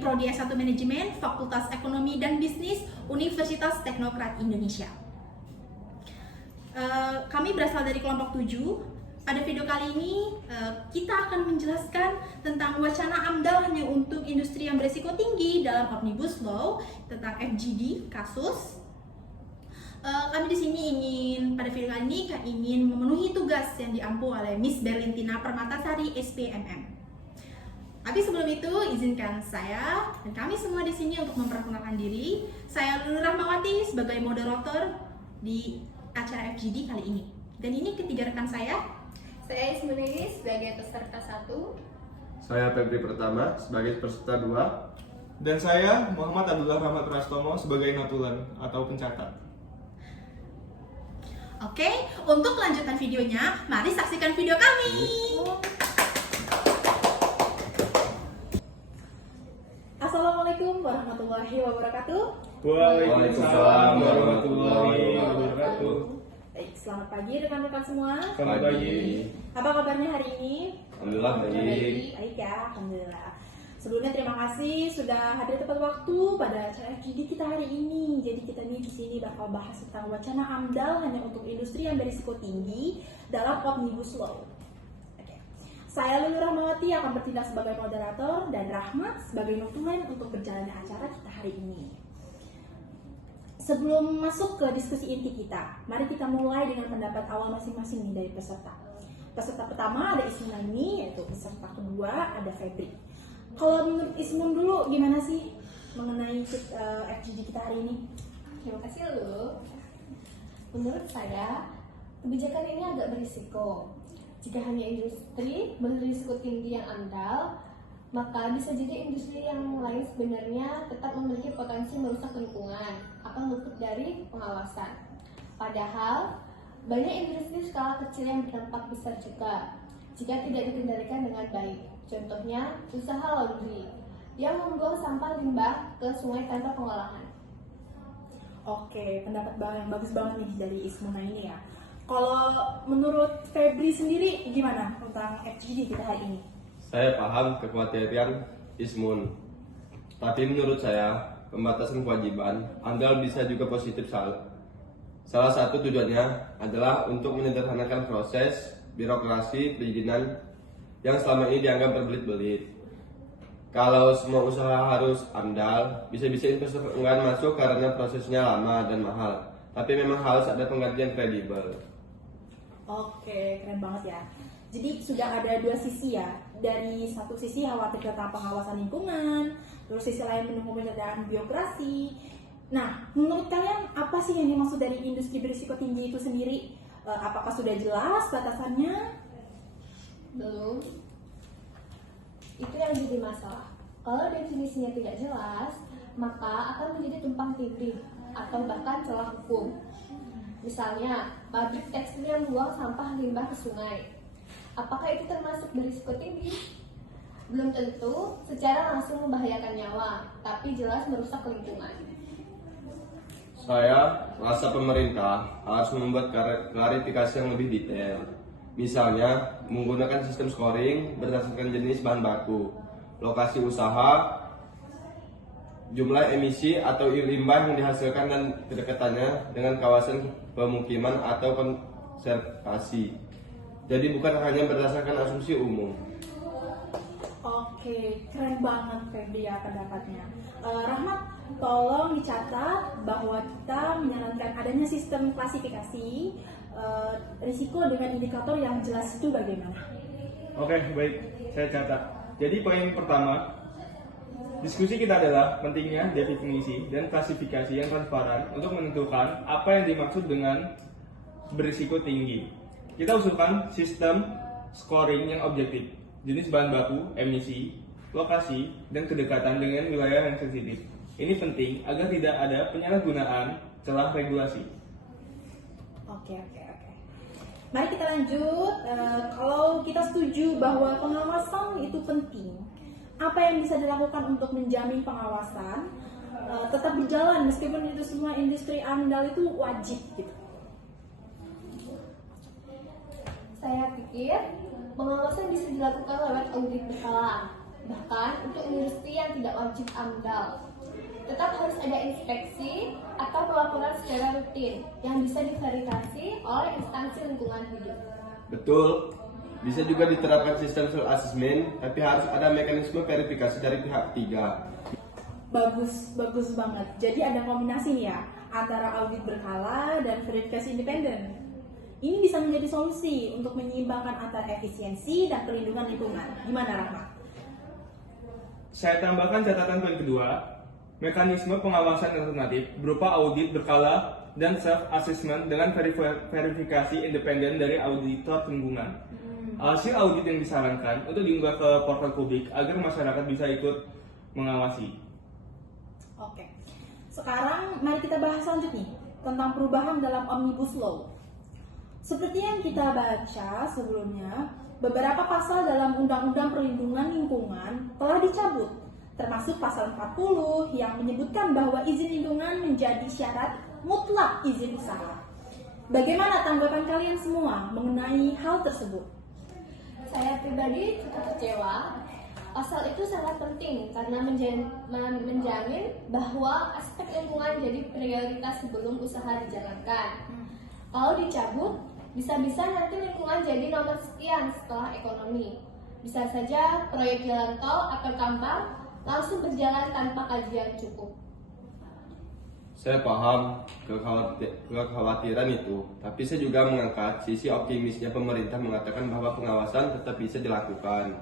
dari Prodi S1 Manajemen, Fakultas Ekonomi dan Bisnis, Universitas Teknokrat Indonesia. Kami berasal dari kelompok 7. Pada video kali ini, kita akan menjelaskan tentang wacana AMDAL hanya untuk industri yang berisiko tinggi dalam Omnibus Law, tentang FGD, kasus. Kami di sini pada video kali ini ingin memenuhi tugas yang diampu oleh Miss Berlintina Permatasari, SPMM. Tapi sebelum itu, izinkan saya dan kami semua di sini untuk memperkenalkan diri. Saya Lulu Rahmawati sebagai moderator di acara FGD kali ini. Dan ini ketiga rekan saya. Saya Ismunini sebagai peserta 1. Saya Febri Pertama sebagai peserta 2. Dan saya Muhammad Abdullah Rahmat Prastomo sebagai notulen atau pencatat. Oke, untuk kelanjutan videonya, mari saksikan video kami. Assalamualaikum warahmatullahi wabarakatuh. Waalaikumsalam warahmatullahi wabarakatuh. Baik, selamat pagi rekan-rekan semua. Selamat pagi. Apa kabarnya hari ini? Alhamdulillah baik. Baik ya, alhamdulillah. Sebelumnya terima kasih sudah hadir tepat waktu pada acara FGD kita hari ini. Jadi kita nih di sini bakal bahas tentang wacana AMDAL hanya untuk industri yang berisiko tinggi dalam Omnibus Law. Oke. Saya Lulu Rahmawati akan bertindak sebagai moderator dan Rahmat sebagai notulen untuk berjalannya acara kita hari ini. Sebelum masuk ke diskusi inti kita, mari kita mulai dengan pendapat awal masing-masing nih dari peserta. Peserta pertama ada Ismunaini, yaitu peserta kedua ada Febri. Kalau menurut Ismun dulu, gimana sih mengenai FGD kita hari ini? Terima kasih Lu. Menurut saya, kebijakan ini agak berisiko. Jika hanya industri berisiko tinggi yang andal, maka bisa jadi industri yang lain sebenarnya tetap memiliki potensi merusak lingkungan, akan luput dari pengawasan. Padahal, banyak industri skala kecil yang berdampak besar juga jika tidak dikendalikan dengan baik. Contohnya, usaha laundry yang membuang sampah limbah ke sungai tanpa pengolahan. Oke, pendapat yang bagus banget nih dari Ismuna ini ya. Kalau menurut Febri sendiri gimana tentang FGD kita hari ini? Saya paham kekhawatiran Ismun. Tapi menurut saya, pembatasan kewajiban AMDAL bisa juga positif. Salah satu tujuannya adalah untuk menyederhanakan proses birokrasi perizinan yang selama ini dianggap berbelit-belit. Kalau semua usaha harus AMDAL, bisa-bisa investor enggan masuk karena prosesnya lama dan mahal. Tapi memang harus ada penggantian kredibel. Oke, keren banget ya. Jadi sudah ada dua sisi ya. Dari satu sisi khawatir tentang pengawasan lingkungan, terus sisi lain menunggu penyederhanaan birokrasi. Nah, menurut kalian apa sih yang dimaksud dari industri berisiko tinggi itu sendiri? Apakah sudah jelas batasannya? Belum. Itu yang jadi masalah. Kalau definisinya tidak jelas, maka akan menjadi tumpang tindih atau bahkan celah hukum. Misalnya, pabrik tekstil yang buang sampah limbah ke sungai. Apakah itu termasuk berisiko tinggi? Belum tentu secara langsung membahayakan nyawa, tapi jelas merusak lingkungan. Saya rasa pemerintah harus membuat klarifikasi yang lebih detail. Misalnya, menggunakan sistem scoring berdasarkan jenis bahan baku, lokasi usaha, jumlah emisi atau limbah yang dihasilkan dan kedekatannya dengan kawasan pemukiman atau konservasi. Jadi bukan hanya berdasarkan asumsi umum. Oke, keren banget Febri ya pendapatnya. Rahmat, tolong dicatat bahwa kita menyarankan adanya sistem klasifikasi risiko dengan indikator yang jelas itu bagaimana? Oke, baik. Saya catat. Jadi poin pertama, diskusi kita adalah pentingnya definisi dan klasifikasi yang transparan untuk menentukan apa yang dimaksud dengan berisiko tinggi. Kita usulkan sistem scoring yang objektif, jenis bahan baku, emisi, lokasi, dan kedekatan dengan wilayah yang sensitif. Ini penting agar tidak ada penyalahgunaan celah regulasi. Oke. Mari kita lanjut. Kalau kita setuju bahwa pengawasan itu penting, apa yang bisa dilakukan untuk menjamin pengawasan tetap berjalan meskipun itu semua industri AMDAL itu wajib gitu? Saya pikir pengawasan bisa dilakukan lewat audit berkala. Bahkan untuk industri yang tidak wajib AMDAL, tetap harus ada inspeksi atau pelaporan secara rutin yang bisa diverifikasi oleh instansi lingkungan hidup. Betul, bisa juga diterapkan sistem self-assessment, tapi harus ada mekanisme verifikasi dari pihak ketiga. Bagus banget. Jadi ada kombinasi nih ya, antara audit berkala dan verifikasi independen. Ini bisa menjadi solusi untuk menyeimbangkan antara efisiensi dan perlindungan lingkungan. Gimana, Rahmat? Saya tambahkan catatan poin kedua, mekanisme pengawasan alternatif berupa audit berkala dan self-assessment dengan verifikasi independen dari auditor lingkungan. Hasil audit yang disarankan untuk diunggah ke portal publik agar masyarakat bisa ikut mengawasi. Oke. Sekarang mari kita bahas selanjutnya tentang perubahan dalam Omnibus Law. Seperti yang kita baca sebelumnya, beberapa pasal dalam Undang-Undang Perlindungan Lingkungan telah dicabut, termasuk pasal 40 yang menyebutkan bahwa izin lingkungan menjadi syarat mutlak izin usaha. Bagaimana tanggapan kalian semua mengenai hal tersebut? Saya pribadi cukup kecewa. Pasal itu sangat penting karena menjamin bahwa aspek lingkungan jadi prioritas sebelum usaha dijalankan. Kalau dicabut, bisa-bisa nanti lingkungan jadi nomor sekian setelah ekonomi. Bisa saja proyek jalan tol atau tambang langsung berjalan tanpa kajian cukup. Saya paham kekhawatiran itu, tapi saya juga mengangkat sisi optimisnya pemerintah mengatakan bahwa pengawasan tetap bisa dilakukan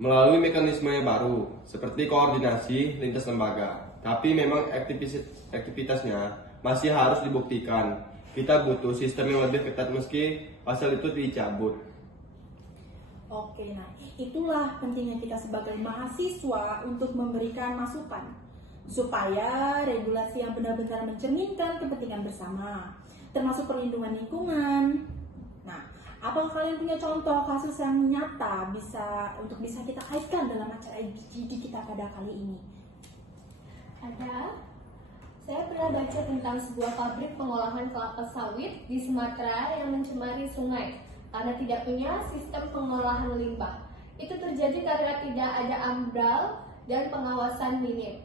melalui mekanisme yang baru, seperti koordinasi lintas lembaga. Tapi memang aktivitasnya masih harus dibuktikan. Kita butuh sistem yang lebih ketat meski pasal itu dicabut. Oke, nah itulah pentingnya kita sebagai mahasiswa untuk memberikan masukan supaya regulasi yang benar-benar mencerminkan kepentingan bersama, termasuk perlindungan lingkungan. Nah, apakah kalian punya contoh kasus yang nyata bisa kita kaitkan dalam acara IGD kita pada kali ini? Ada. Saya pernah baca tentang sebuah pabrik pengolahan kelapa sawit di Sumatera yang mencemari sungai karena tidak punya sistem pengolahan limbah. Itu terjadi karena tidak ada AMDAL dan pengawasan minim.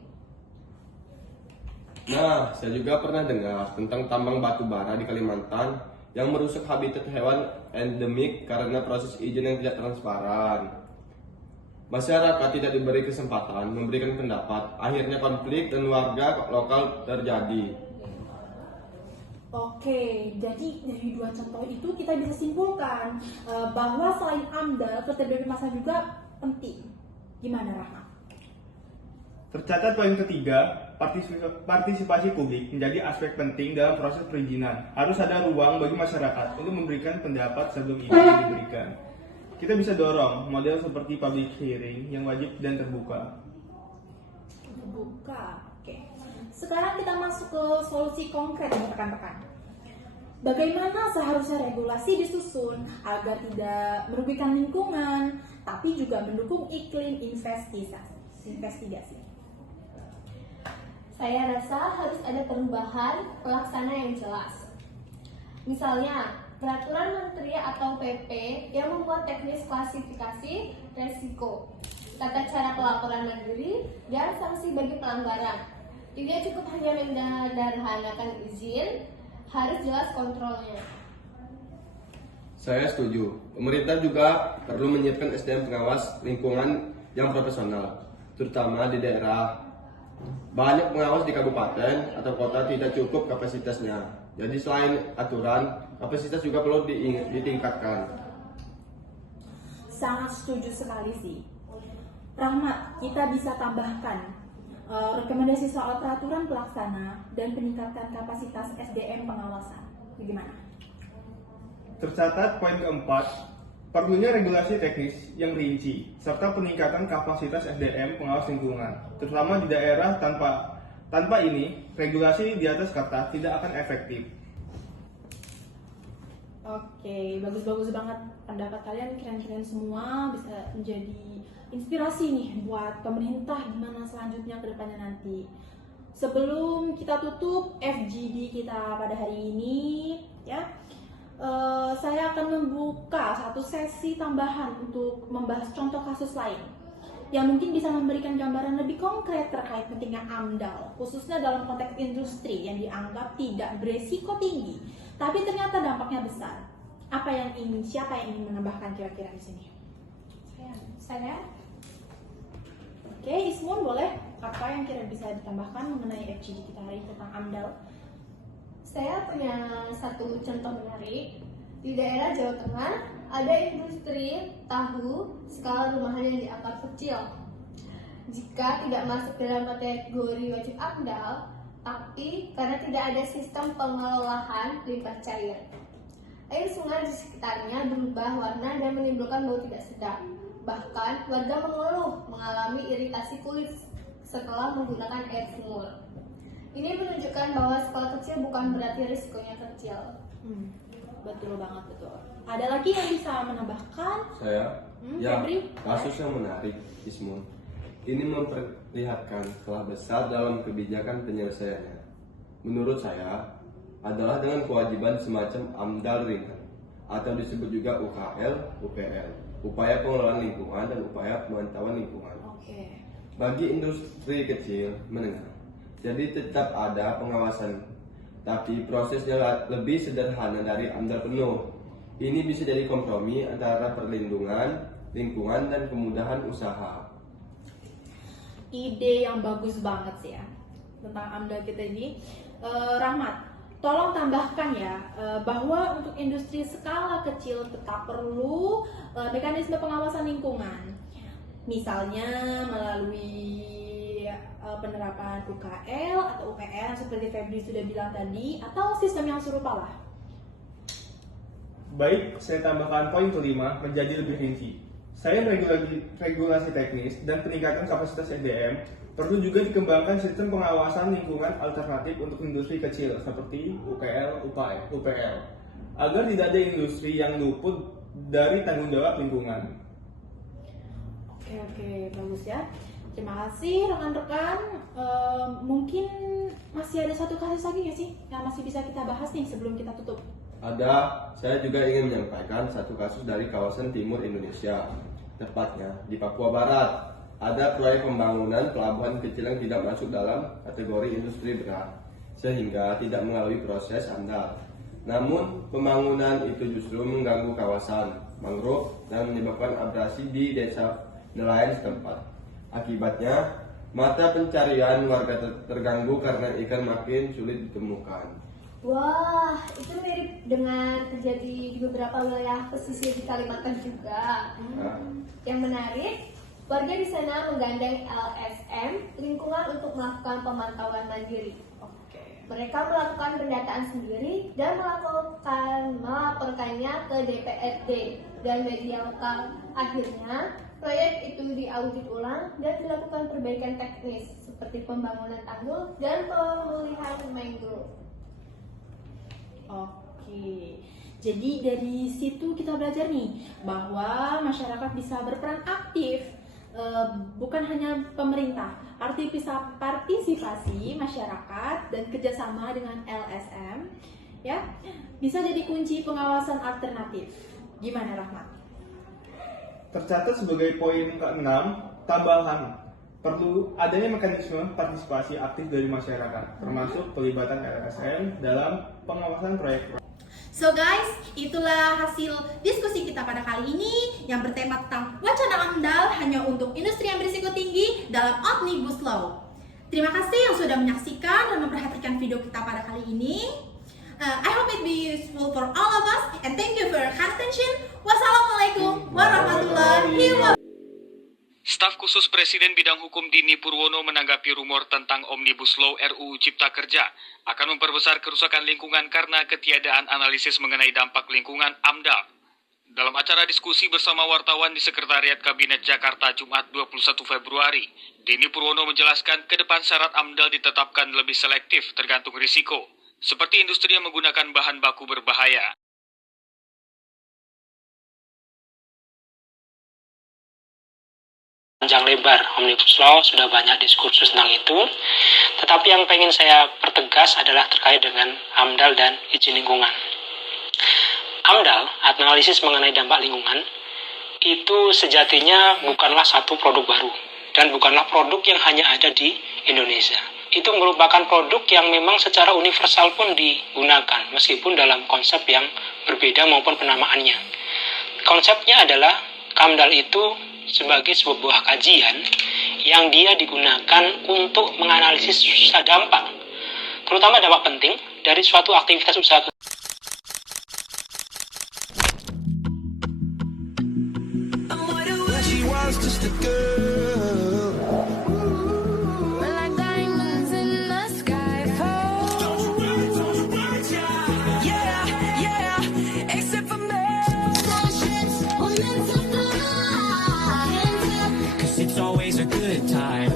Nah, saya juga pernah dengar tentang tambang batu bara di Kalimantan yang merusak habitat hewan endemik karena proses izin yang tidak transparan. Masyarakat tidak diberi kesempatan memberikan pendapat, akhirnya konflik dan warga lokal terjadi. Oke, jadi dari dua contoh itu kita bisa simpulkan bahwa selain AMDAL, keterlibatan massa juga penting. Gimana, Rahmat? Tercatat poin ketiga, partisipasi publik menjadi aspek penting dalam proses perizinan. Harus ada ruang bagi masyarakat untuk memberikan pendapat sebelum izin diberikan. Kita bisa dorong model seperti public hearing yang wajib dan terbuka. Terbuka, oke. Sekarang kita masuk ke solusi konkret nih rekan-rekan. Bagaimana seharusnya regulasi disusun agar tidak merugikan lingkungan, tapi juga mendukung iklim investigasi? Saya rasa harus ada perubahan pelaksana yang jelas. Misalnya, peraturan menteri atau PP yang membuat teknis klasifikasi resiko, tata cara pelaporan mandiri, dan sanksi bagi pelanggaran. Tidak cukup hanya menyederhanakan izin, harus jelas kontrolnya. Saya setuju. Pemerintah juga perlu menyiapkan SDM pengawas lingkungan yang profesional, terutama di daerah. Banyak pengawas di kabupaten atau kota tidak cukup kapasitasnya. Jadi selain aturan, kapasitas juga perlu ditingkatkan. Sangat setuju sekali sih. Rahmat, kita bisa tambahkan rekomendasi soal peraturan pelaksana dan peningkatan kapasitas SDM pengawasan. Bagaimana? Tercatat poin keempat, perlunya regulasi teknis yang rinci, serta peningkatan kapasitas SDM pengawas lingkungan, terutama di daerah tanpa ini, regulasi di atas kertas tidak akan efektif. Oke, bagus-bagus banget pendapat kalian, keren-keren semua, bisa menjadi inspirasi nih buat pemerintah gimana selanjutnya ke depannya nanti. Sebelum kita tutup FGD kita pada hari ini, ya, saya saya akan membuka satu sesi tambahan untuk membahas contoh kasus lain yang mungkin bisa memberikan gambaran lebih konkret terkait pentingnya AMDAL, khususnya dalam konteks industri yang dianggap tidak beresiko tinggi, tapi ternyata dampaknya besar. Siapa yang ingin menambahkan kira-kira di sini? Saya Oke, Ismun boleh. Apa yang kira bisa ditambahkan mengenai FGD kita hari ini tentang AMDAL? Saya punya satu contoh menarik. Di daerah Jawa Tengah ada industri tahu skala rumahan yang dianggap kecil. Jika tidak masuk dalam kategori wajib AMDAL, tapi karena tidak ada sistem pengelolaan limbah cair, air sungai di sekitarnya berubah warna dan menimbulkan bau tidak sedap. Bahkan warga mengeluh mengalami iritasi kulit setelah menggunakan air sumur. Ini menunjukkan bahwa skala kecil bukan berarti risikonya kecil. Betul banget, betul. Ada lagi yang bisa menambahkan? Saya, ya, Febri? kasus yang menarik, Ismun. Ini memperlihatkan celah besar dalam kebijakan penyelesaiannya. Menurut saya, adalah dengan kewajiban semacam AMDAL ringan, atau disebut juga UKL, UPL, upaya pengelolaan lingkungan dan upaya pemantauan lingkungan. Oke. Bagi industri kecil menengah, jadi tetap ada pengawasan, tapi prosesnya lebih sederhana dari AMDAL penuh. Ini bisa jadi kompromi antara perlindungan lingkungan dan kemudahan usaha. Ide yang bagus banget sih ya tentang AMDAL kita ini. Rahmat, tolong tambahkan ya bahwa untuk industri skala kecil tetap perlu mekanisme pengawasan lingkungan. Misalnya melalui penerapan UKL atau UPR seperti Febri sudah bilang tadi, atau sistem yang serupa lah. Baik, saya tambahkan poin kelima menjadi lebih rinci. Selain regulasi teknis dan peningkatan kapasitas SDM, perlu juga dikembangkan sistem pengawasan lingkungan alternatif untuk industri kecil seperti UKL, UPL, agar tidak ada industri yang luput dari tanggung jawab lingkungan. Oke, bagus ya. Terima kasih rekan-rekan. Mungkin masih ada satu kasus lagi nggak sih yang masih bisa kita bahas nih sebelum kita tutup? Saya juga ingin menyampaikan satu kasus dari kawasan timur Indonesia, tepatnya di Papua Barat. Ada proyek pembangunan pelabuhan kecil yang tidak masuk dalam kategori industri berat, sehingga tidak melalui proses AMDAL. Namun, pembangunan itu justru mengganggu kawasan mangrove dan menyebabkan abrasi di desa nelayan setempat. Akibatnya, mata pencarian warga terganggu karena ikan makin sulit ditemukan. Wah, itu mirip dengan terjadi di beberapa wilayah pesisir di Kalimantan juga. Yang menarik, warga di sana menggandeng LSM lingkungan untuk melakukan pemantauan mandiri. Mereka melakukan pendataan sendiri dan melaporkannya ke DPRD dan media lokal. Akhirnya, proyek itu diaudit ulang dan dilakukan perbaikan teknis seperti pembangunan tanggul dan pemulihan mangrove. Oke, jadi dari situ kita belajar nih bahwa masyarakat bisa berperan aktif, bukan hanya pemerintah. Partisipasi masyarakat dan kerjasama dengan LSM, ya, bisa jadi kunci pengawasan alternatif. Gimana, Rahmat? Tercatat sebagai poin ke-6, tambahan perlu adanya mekanisme partisipasi aktif dari masyarakat, termasuk pelibatan LSM dalam pengawasan proyek. So guys, itulah hasil diskusi kita pada kali ini yang bertema tentang wacana AMDAL hanya untuk industri yang berisiko tinggi dalam Omnibus Law. Terima kasih yang sudah menyaksikan dan memperhatikan video kita pada kali ini. I hope it be useful for all of us and thank you for your kind attention. Wassalamualaikum warahmatullahi wabarakatuh. Staf khusus Presiden Bidang Hukum Dini Purwono menanggapi rumor tentang Omnibus Law RUU Cipta Kerja akan memperbesar kerusakan lingkungan karena ketiadaan analisis mengenai dampak lingkungan AMDAL. Dalam acara diskusi bersama wartawan di Sekretariat Kabinet Jakarta Jumat 21 Februari, Dini Purwono menjelaskan ke depan syarat AMDAL ditetapkan lebih selektif tergantung risiko, seperti industri yang menggunakan bahan baku berbahaya. Panjang lebar Omnibus Law sudah banyak diskursus tentang itu, tetapi yang pengen saya pertegas adalah terkait dengan AMDAL dan izin lingkungan. AMDAL, analisis mengenai dampak lingkungan, itu sejatinya bukanlah satu produk baru dan bukanlah produk yang hanya ada di Indonesia. Itu merupakan produk yang memang secara universal pun digunakan, meskipun dalam konsep yang berbeda maupun penamaannya. Konsepnya adalah AMDAL itu sebagai sebuah kajian yang dia digunakan untuk menganalisis dampak, terutama dampak penting dari suatu aktivitas usaha. Like diamonds in the sky fall. Yeah, yeah, except for me. Cause it's always a good time.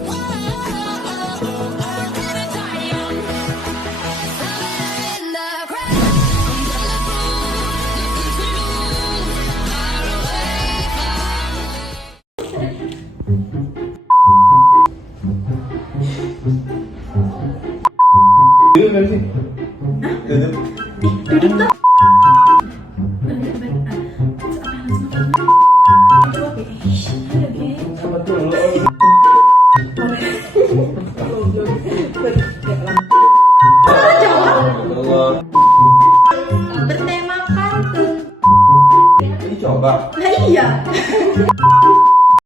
Duduk kan sih? Duduk. Duduk tuh. Jawab ya. Ayo, geng. Sama dulu. Allah. Bertemakan tuh. Ini coba. Nah iya.